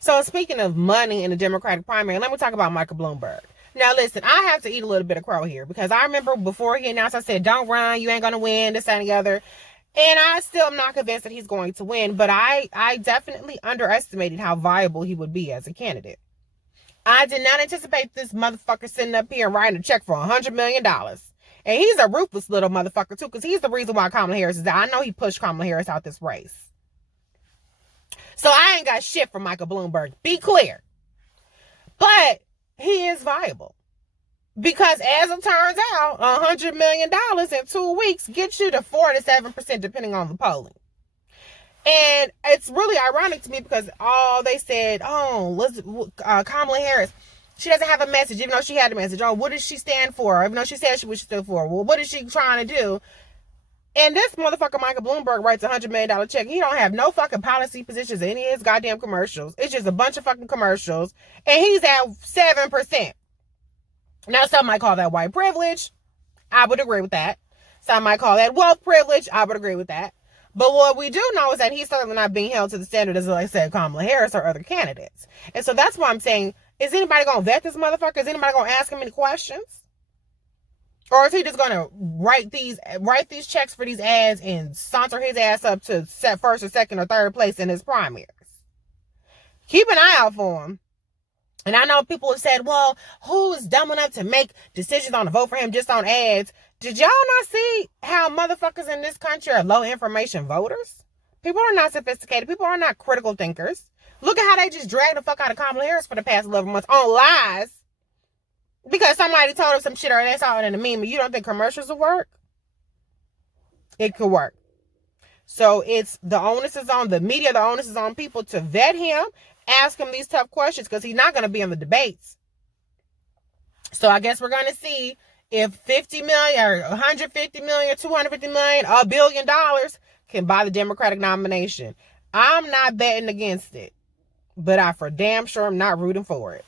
So speaking of money in the Democratic primary, let me talk about Michael Bloomberg. Now listen, I have to eat a little bit of crow here because I remember before he announced, I said, don't run, you ain't going to win, this, that, and the other. And I still am not convinced that he's going to win, but I definitely underestimated how viable he would be as a candidate. I did not anticipate this motherfucker sitting up here and writing a check for $100 million. And he's a ruthless little motherfucker too, because he's the reason why Kamala Harris is out. I know he pushed Kamala Harris out this race. So I ain't got shit from Michael Bloomberg. Be clear. But he is viable. Because as it turns out, $100 million in 2 weeks gets you to 4 to 7% depending on the polling. And it's really ironic to me because they said, Kamala Harris, she doesn't have a message, even though she had a message. Oh, what does she stand for? Even though she said what she stood for. Well, what is she trying to do? And this motherfucker, Michael Bloomberg, writes a $100 million check. He don't have no fucking policy positions in any of his goddamn commercials. It's just a bunch of fucking commercials. And he's at 7%. Now, some might call that white privilege. I would agree with that. Some might call that wealth privilege. I would agree with that. But what we do know is that he's certainly not being held to the standard as, like I said, Kamala Harris or other candidates. And so that's why I'm saying, is anybody going to vet this motherfucker? Is anybody going to ask him any questions? Or is he just going to write these checks for these ads and saunter his ass up to set first or second or third place in his primaries? Keep an eye out for him. And I know people have said, well, who is dumb enough to make decisions on the vote for him just on ads? Did y'all not see how motherfuckers in this country are low information voters? People are not sophisticated. People are not critical thinkers. Look at how they just dragged the fuck out of Kamala Harris for the past 11 months on lies. Because somebody told them some shit or they saw it in a meme. You don't think commercials will work? It could work. So it's the onus is on the media, the onus is on people to vet him, ask him these tough questions because he's not going to be in the debates. So I guess we're going to see if 50 million or 150 million, 250 million, $1 billion can buy the Democratic nomination. I'm not betting against it, but I for damn sure am not rooting for it.